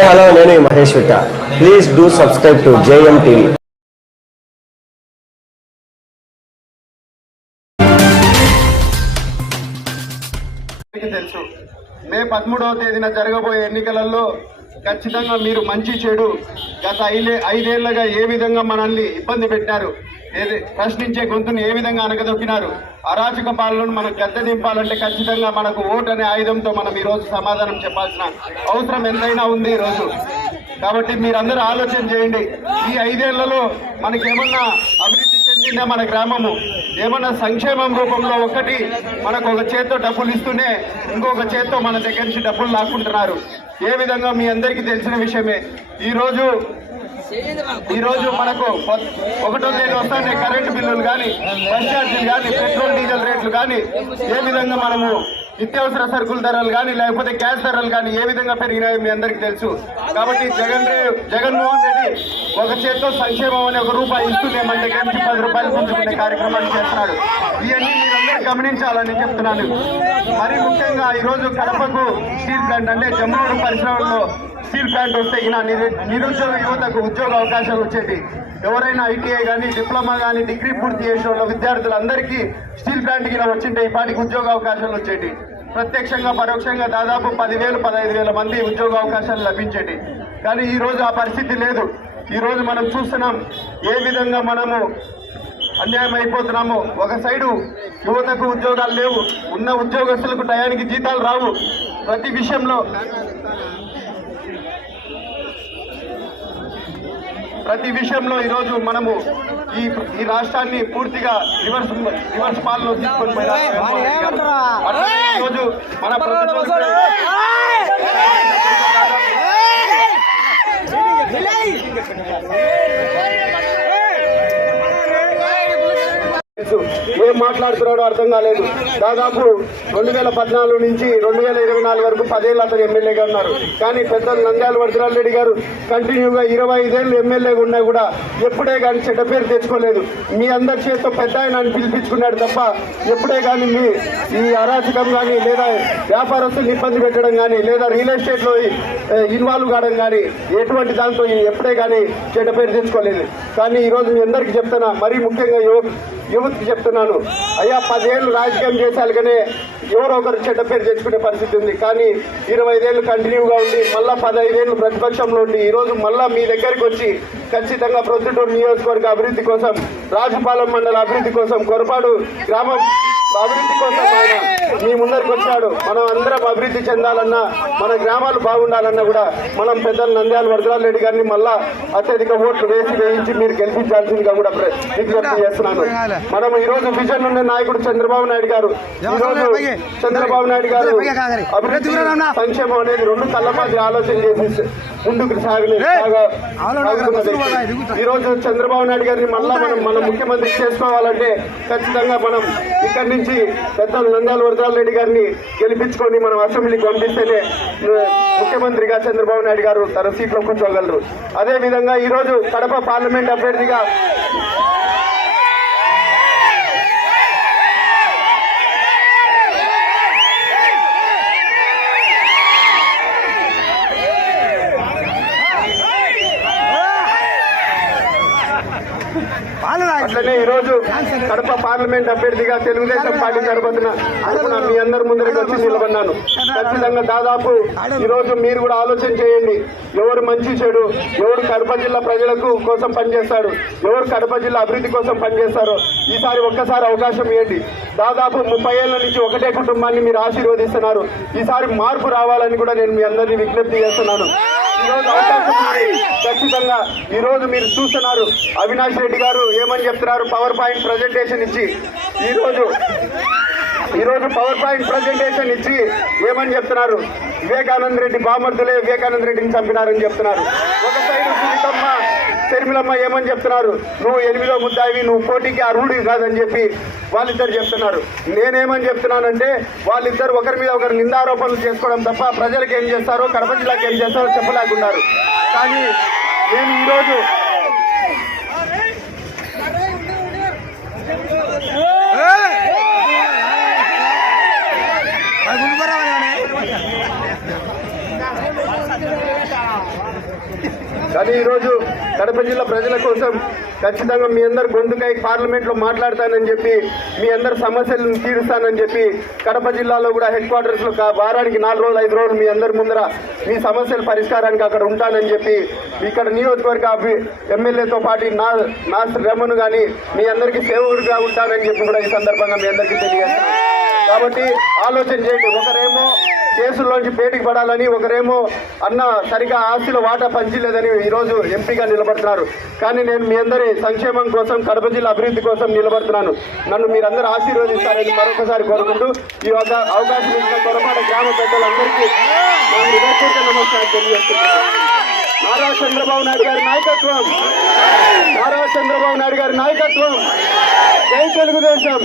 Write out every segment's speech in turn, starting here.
Hello నేను Mahesh Vitta. Please do subscribe to JM TV తెలుసు May పదమూడవ తేదీన జరగబోయే ఎన్నికలలో ఖచ్చితంగా మీరు మంచి చెడు గత ఐదే ఐదేళ్ళుగా ఏ విధంగా మనల్ని ఇబ్బంది పెట్టారు ఏది ప్రశ్నించే గొంతును ఏ విధంగా అనగదొక్కినారు? అరాచక పాలనను మనం గద్దె దింపాలంటే ఖచ్చితంగా మనకు ఓటు అనే ఆయుధంతో మనం ఈ రోజు సమాధానం చెప్పాల్సిన అవసరం ఎంతైనా ఉంది ఈ రోజు. కాబట్టి మీరందరూ ఆలోచన చేయండి. ఈ ఐదేళ్ళలో మనకేమన్నా అభివృద్ధి చెందిందా మన గ్రామము? ఏమన్నా సంక్షేమం రూపంలో ఒకటి మనకు ఒక చేత్తో డబ్బులు ఇస్తూనే ఇంకొక చేత్తో మన దగ్గర నుంచి డబ్బులు లాక్కుంటున్నారు. ఏ విధంగా మీ అందరికీ తెలిసిన విషయమే. ఈరోజు ఈరోజు ఈ రోజు మనకు ఒకటో తేదీ వస్తానే కరెంటు బిల్లులు కానీ బస్ ఛార్జీలు కానీ పెట్రోల్ డీజిల్ రేట్లు కానీ ఏ విధంగా మనము నిత్యావసర సరుకుల ధరలు కానీ లేకపోతే గ్యాస్ ధరలు కానీ ఏ విధంగా పెరిగినాయో మీ అందరికీ తెలుసు. కాబట్టి జగన్ జగన్మోహన్ రెడ్డి ఒక చేత్తో సంక్షేమం అనే ఒక రూపాయి ఇస్తూనే మన పది రూపాయలు పుంజుకునే కార్యక్రమాలు చేస్తున్నాడు. ఇవన్నీ మీరందరూ గమనించాలని చెప్తున్నాను. మరి ముఖ్యంగా ఈరోజు కడపకు స్టీల్ ప్లాంట్ అంటే జమ్మూరు పరిశ్రమలో స్టీల్ ప్లాంట్ వస్తే ఇలా నిరుద్యోగ యువతకు ఉద్యోగ అవకాశాలు వచ్చేది ఎవరైనా ఐటీఐ కానీ డిప్లొమా కానీ డిగ్రీ పూర్తి చేసిన వాళ్ళ విద్యార్థులందరికీ స్టీల్ ప్లాంట్కి ఇలా వచ్చింటే ఈ పాటికి ఉద్యోగ అవకాశాలు వచ్చేటి. ప్రత్యక్షంగా పరోక్షంగా దాదాపు పదివేలు పదహైదు వేల మంది ఉద్యోగ అవకాశాలు లభించేటి. కానీ ఈ రోజు ఆ పరిస్థితి లేదు. ఈ రోజు మనం చూస్తున్నాం ఏ విధంగా మనము అన్యాయం అయిపోతున్నాము. ఒక సైడు యువతకు ఉద్యోగాలు లేవు. ఉన్న ఉద్యోగస్తులకు టయానికి జీతాలు రావు. ప్రతి విషయంలో ప్రతి విషయంలో ఈరోజు మనము ఈ ఈ రాష్ట్రాన్ని పూర్తిగా రివర్స్ రివర్స్ పాలలో తీసుకొని ఈరోజు మన ప్రభుత్వం మాట్లాడుతున్నాడో అర్థం కాలేదు. దాదాపు రెండు వేల పద్నాలుగు నుంచి రెండు వేల ఇరవై నాలుగు వరకు పదేళ్ళు అతను ఎమ్మెల్యేగా ఉన్నారు. కానీ పెద్దలు నంద్యాల వరదరాల్ రెడ్డి గారు కంటిన్యూగా ఇరవై ఐదేళ్ళు ఎమ్మెల్యేగా ఉన్నా కూడా ఎప్పుడే కానీ చెడ్డ పేరు తెచ్చుకోలేదు. మీ అందరి చేతితో పెద్ద ఆయన పిలిపించుకున్నాడు తప్ప ఎప్పుడే కానీ మీ ఈ అరాచకం కానీ లేదా వ్యాపారస్తులు ఇబ్బంది పెట్టడం కానీ లేదా రియల్ ఎస్టేట్లో ఇన్వాల్వ్ కావడం కానీ ఎటువంటి దాంతో ఎప్పుడే కానీ చెడ్డ పేరు తెచ్చుకోలేదు. కానీ ఈ రోజు మీ అందరికీ చెప్తున్నా మరీ ముఖ్యంగా యువ యువతికి చెప్తున్నాను. అయ్యా పదేళ్ళు రాజకీయం చేశాకనే ఎవరో ఒకరు చెడ్డ పేరు తెచ్చుకునే పరిస్థితి ఉంది. కానీ ఇరవై ఐదేళ్ళు కంటిన్యూగా ఉండి మళ్ళా పదహైదేళ్ళు ప్రతిపక్షంలో ఉండి ఈరోజు మళ్ళీ మళ్ళా మీ దగ్గరికి వచ్చి ఖచ్చితంగా ప్రొద్దుటూరు నియోజకవర్గ అభివృద్ధి కోసం రాజుపాలెం మండల అభివృద్ధి కోసం కొరపాడు గ్రామం అభివృద్ధి కోసం ఆయన మీ ముందరికి వచ్చాడు. మనం అందరం అభివృద్ధి చెందాలన్నా మన గ్రామాలు బాగుండాలన్నా కూడా మనం పెద్దలు నంద్యాల వరదరాల రెడ్డి గారిని మళ్ళా అత్యధిక ఓట్లు వేసి వేయించి మీరు గెలిపించాల్సిందిగా కూడా విజ్ఞప్తి చేస్తున్నాను. మనం ఈ రోజు విజన్ ఉన్న నాయకుడు చంద్రబాబు నాయుడు గారు. ఈ రోజు చంద్రబాబు నాయుడు గారు అభివృద్ధి సంక్షేమం అనేది రెండు కళ్ళ మధ్య ఆలోచన చేసి ముందుకు సాగలే సాగ- సాగుతున్నది. ఈ రోజు చంద్రబాబు నాయుడు గారిని మళ్ళా మనం మన ముఖ్యమంత్రి చేసుకోవాలంటే ఖచ్చితంగా మనం ఇక్కడి నుంచి పెద్దలు నందాల వరదాలరెడ్డి గారిని గెలిపించుకొని మనం అసెంబ్లీకి పంపిస్తేనే ముఖ్యమంత్రిగా చంద్రబాబు నాయుడు గారు తన సీట్లో కూర్చోగలరు. అదే విధంగా కడప పార్లమెంట్ అభ్యర్థిగా అట్లనే ఈ రోజు కడప పార్లమెంట్ అభ్యర్థిగా తెలుగుదేశం పార్టీ తరపున తరపున మీ అందరి ముందరికి వచ్చి నిలబడినాను ఖచ్చితంగా దాదాపు ఈ రోజు మీరు కూడా ఆలోచన చేయండి. ఎవరు మంచి చెడు ఎవరు కడప జిల్లా ప్రజలకు కోసం పనిచేస్తాడు ఎవరు కడప జిల్లా అభివృద్ధి కోసం పనిచేస్తారో ఈసారి ఒక్కసారి అవకాశం ఇవ్వండి. దాదాపు ముప్పై ఏళ్ళ నుంచి ఒకటే కుటుంబాన్ని మీరు ఆశీర్వదిస్తున్నారు. ఈసారి మార్పు రావాలని కూడా నేను మీ అందరినీ విజ్ఞప్తి చేస్తున్నాను. రోజు అవకాశం ఖచ్చితంగా ఈ రోజు మీరు చూస్తున్నారు అవినాష్ రెడ్డి గారు ఏమని చెప్తున్నారు? పవర్ పాయింట్ ప్రజెంటేషన్ ఇచ్చి. ఈ రోజు ఈ రోజు పవర్ పాయింట్ ప్రజెంటేషన్ ఇచ్చి ఏమని చెప్తున్నారు? వివేకానంద రెడ్డి బామర్దులే వివేకానంద రెడ్డిని చంపినారని చెప్తున్నారు. ఒక సైడు సునీతమ్మ శర్మిలమ్మ ఏమని చెప్తున్నారు? నువ్వు ఎనిమిదో ముద్దావి నువ్వు పోటీకి అర్హుడివి కాదని చెప్పి వాళ్ళిద్దరు చెప్తున్నారు. నేనేమని చెప్తున్నానంటే వాళ్ళిద్దరు ఒకరి మీద ఒకరు నిందారోపణలు చేసుకోవడం తప్ప ప్రజలకు ఏం చేస్తారో కడప జిల్లాకి ఏం చేస్తారో చెప్పలేకున్నారు. కానీ నేను ఈరోజు కానీ ఈరోజు కడప జిల్లా ప్రజల కోసం ఖచ్చితంగా మీ అందరు గొంతుకై పార్లమెంట్లో మాట్లాడతానని చెప్పి మీ అందరు సమస్యలను తీరుస్తానని చెప్పి కడప జిల్లాలో కూడా హెడ్ క్వార్టర్స్లో వారానికి నాలుగు రోజులు ఐదు రోజులు మీ అందరి ముందర మీ సమస్యల పరిష్కారానికి అక్కడ ఉంటానని చెప్పి ఇక్కడ నియోజకవర్గ ఎమ్మెల్యేతో పాటు నా నా శ్రమను కానీ మీ అందరికీ సేవకుడిగా ఉంటానని చెప్పి కూడా ఈ సందర్భంగా మీ అందరికీ తెలియజేస్తాను కాబట్టి ఆలోచన చేయండి. ఒకరేమో కేసుల్లోంచి బయటికి పడాలని ఒకరేమో అన్న సరిగా ఆస్తిలో వాటా పంచలేదని ఈరోజు ఎంపీగా నిలబడుతున్నారు. కానీ నేను మీ అందరి సంక్షేమం కోసం కడప జిల్లా అభివృద్ధి కోసం నిలబడుతున్నాను. నన్ను మీరందరూ ఆశీర్వదిస్తారని మరొకసారి కోరుకుంటూ ఈ యొక్క అవకాశం ఇచ్చిన పొరపాటు గ్రామ పెద్దలందరికీ నమస్కారం తెలియజేస్తున్నాను. నారా చంద్రబాబు నాయుడు గారి నాయకత్వం. నారా చంద్రబాబు నాయుడు గారి నాయకత్వం. జై తెలుగుదేశం.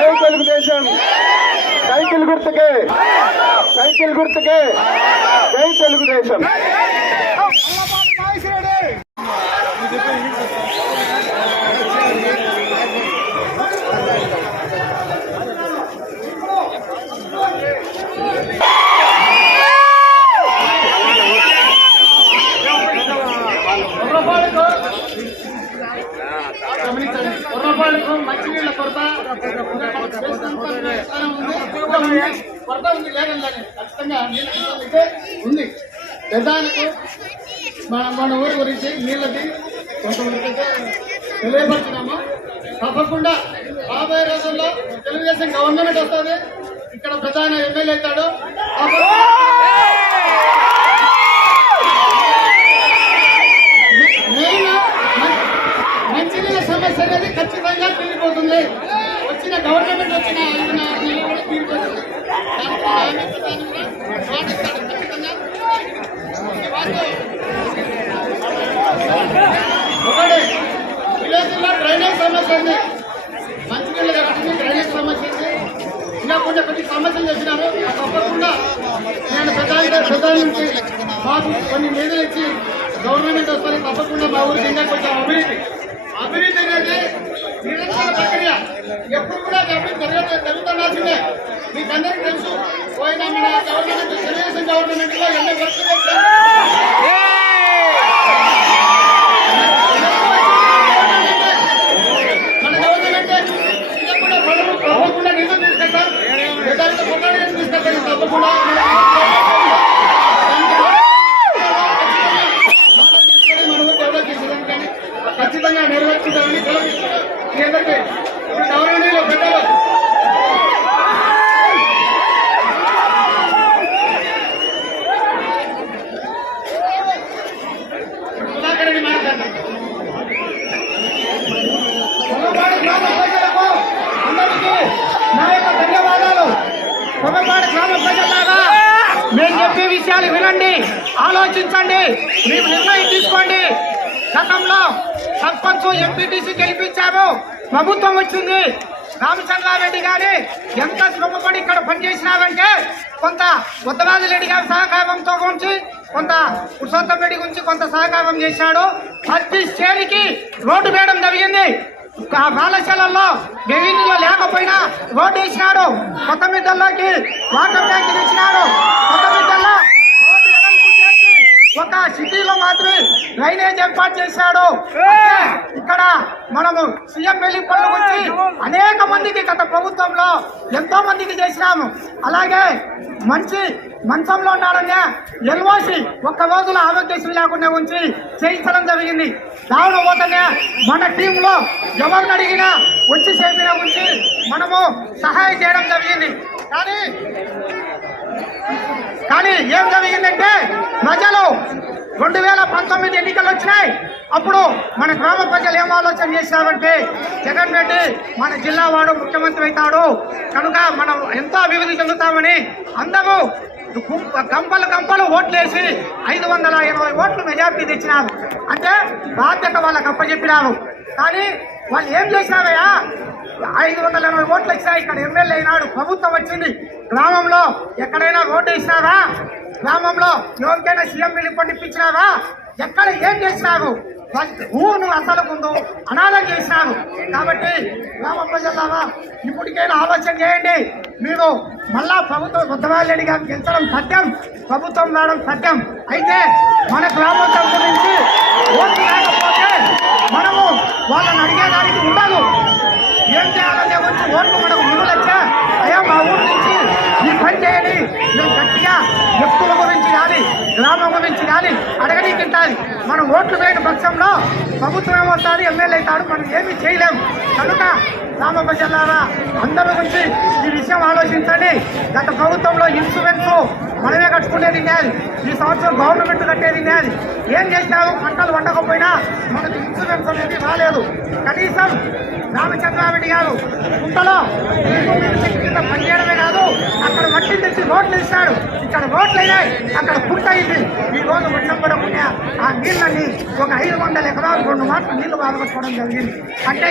జై తెలుగుదేశం. సైకిల్ గుర్తుకే. సైకిల్ గుర్తుకే. జై తెలుగుదేశం పొరపాటుకు మంచినీళ్ళ కొరత కొరత ఉంది లేదని లేదు. ఖచ్చితంగా నీళ్ళ కొరత అయితే ఉంది పెద్దానికి మన మన ఊరి గురించి నీళ్ళది కొంతవరకు అయితే తప్పకుండా రాబోయే రోజుల్లో తెలుగుదేశం గవర్నమెంట్ వస్తుంది. ఇక్కడ ప్రధాన ఎమ్మెల్యే అవుతాడు. మంచినీళ్ళ సమస్య అనేది ఖచ్చితంగా తీరిపోతుంది. వచ్చిన గవర్నమెంట్ వచ్చిన ఐదు నాలుగు నెలలు కూడా తీరిపోతుంది. ఒకటి. విలేజ్లో డ్రైనేజ్ సమస్య ఉంది. మంచినీళ్ళ కాబట్టి డ్రైనేజ్ సమస్య ఉంది. ఇంకా సమస్యలు తప్పకుండా నేను ప్రధాని ప్రధాని నుంచి మాకు కొన్ని నిధులు ఇచ్చి గవర్నమెంట్ వస్తుంది తప్పకుండా మా ఊరికి ఇంకా కొంచెం అభివృద్ధి. అభివృద్ధి ఎప్పుడు కూడా అభివృద్ధి జరగ జరుగుతుండాల్సిందే మీకు అందరికీ తెలుసు పోయిన మన గవర్నమెంట్ తెలుగుదేశం గవర్నమెంట్లో ఎన్నో వర్క్ మన గవర్నమెంట్ కూడా పనులు తప్పకుండా నిధులు తీసుకెళ్తాం తప్పకుండా ఖచ్చితంగా నెరవేర్చుతామని మీ అందరికీ ఇప్పుడు గౌరవనీయులు పెద్దలు సుధాకర్ రెడ్డి మాట్లాడండి కొమ్మపాడు గ్రామ ప్రజలకు అందరికీ నా యొక్క ధన్యవాదాలు కొమ్మపాడు గ్రామ ప్రజలాగా మేము చెప్పే విషయాలు వినండి ఆలోచించండి మీరు నిర్ణయం తీసుకోండి. గతంలో సర్పంచ్ ఎంపీటీసీ గెలిపించాము ప్రభుత్వం వచ్చింది. రామచంద్రారెడ్డి గారి ఎంత శ్రమపడి ఇక్కడ పనిచేసినారంటే కొంత ఉత్తరాది రెడ్డి గారి సహకారంతో ఉంచి కొంత పురుషోత్తం రెడ్డి గురించి కొంత సహకారం చేశాడు. ప్రతి స్టేట్కి రోడ్డు వేయడం జరిగింది. ఆ బాలశాలల్లో రెవెన్యూలో లేకపోయినా రోడ్డు వేసినాడు. కొత్త మిద్దల్లోకి వాటర్ ట్యాంక్ తెచ్చినాడు. కొత్త మిద్దల్లో ఒక సిటీలో మాత్రమే డ్రైనేజ్ ఏర్పాటు చేశాడు. ఇక్కడ మనము సీఎం వెల్లిపల్లి గురించి అనేక మందికి గత ప్రభుత్వంలో ఎంతో మందికి చేసినాము. అలాగే మంచి మంచంలో ఉన్నాడనే ఎల్ఓసి ఒక్క రోజులో ఆరోగ్యశ్రీ లేకుండా ఉంచి చేయించడం జరిగింది. దావున పోతనే మన టీంలో ఎవరిని అడిగినా వచ్చి చేపిన ఉంచి మనము సహాయం చేయడం జరిగింది. కానీ కానీ ఏం జరిగిందంటే ప్రజలు రెండు వేల పంతొమ్మిది ఎన్నికలు వచ్చినాయి. అప్పుడు మన గ్రామ ప్రజలు ఏం ఆలోచన చేశారంటే జగన్ రెడ్డి మన జిల్లా వాడు ముఖ్యమంత్రి అవుతాడు. కనుక మనం ఎంతో అభివృద్ధి చెందుతామని అందరూ గంపలు గంపలు ఓట్లేసి ఐదు వందల ఎనభై ఓట్లు మెజార్టీ తెచ్చినారు. అంటే బాధ్యత వాళ్ళకి అప్పచెప్పినారు కానీ వాళ్ళు ఏం చేసినారయ్యా? ఐదు వందల ఎనభై ఓట్లు వచ్చినాయి. ఇక్కడ ఎమ్మెల్యే అయినాడు. ప్రభుత్వం వచ్చింది. గ్రామంలో ఎక్కడైనా రోడ్డు ఇచ్చినారా గ్రామంలో ఎవరికైనా సీఎం వెళ్ళి పండిపించినారా ఎక్కడ ఏం చేసినారు ఊరును అసలు ముందు అనాథం చేసినారు కాబట్టి గ్రామ ప్రజలారా ఇప్పటికైనా ఆలోచన చేయండి. మీరు మళ్ళా ప్రభుత్వం కొత్తవాళ్ళడిగా గెలిచడం సత్యం ప్రభుత్వం రావడం సత్యం. అయితే మన గ్రామం గురించి ఓటు లేకపోతే మనము వాళ్ళని అడిగేదానికి ఉండదు. ఏం చేయాలనే వచ్చి ఓట్లు మనకు ముందు వచ్చా అయ్యా మా ఊరు నుంచి. కానీ మేము గట్టిగా వ్యక్తుల గురించి కానీ గ్రామం గురించి కానీ అడగనీకింటాలి మనం ఓట్లు వేయని పక్షంలో ప్రభుత్వం ఏమవుతుంది ఎమ్మెల్యే అవుతాడు. మనం ఏమీ చేయలేము కనుక గ్రామ ప్రజలారా అందరి గురించి ఈ విషయం ఆలోచించండి. గత ప్రభుత్వంలో ఇన్సూరెన్స్ మనమే కట్టుకునేది లేదు ఈ సంవత్సరం గవర్నమెంట్ కట్టేది లేదు ఏం చేసినావు పంటలు వండకపోయినా మనకు ఇన్సూరెన్స్ అనేది రాలేదు. కనీసం రామచంద్రారెడ్డి గారు కుంటలో కింద పనిచేయడమే కాదు అక్కడ మట్టి తెచ్చి రోడ్లు ఇస్తాడు ఇక్కడ రోడ్లు అయినాయి. అక్కడ పుట్ట అయింది. ఈ రోజు వర్షం పడకుండా ఆ నీళ్ళని ఒక ఐదు వందల ఎకరాలు రెండు మాటలు నీళ్ళు బాధపట్టుకోవడం జరిగింది. అంటే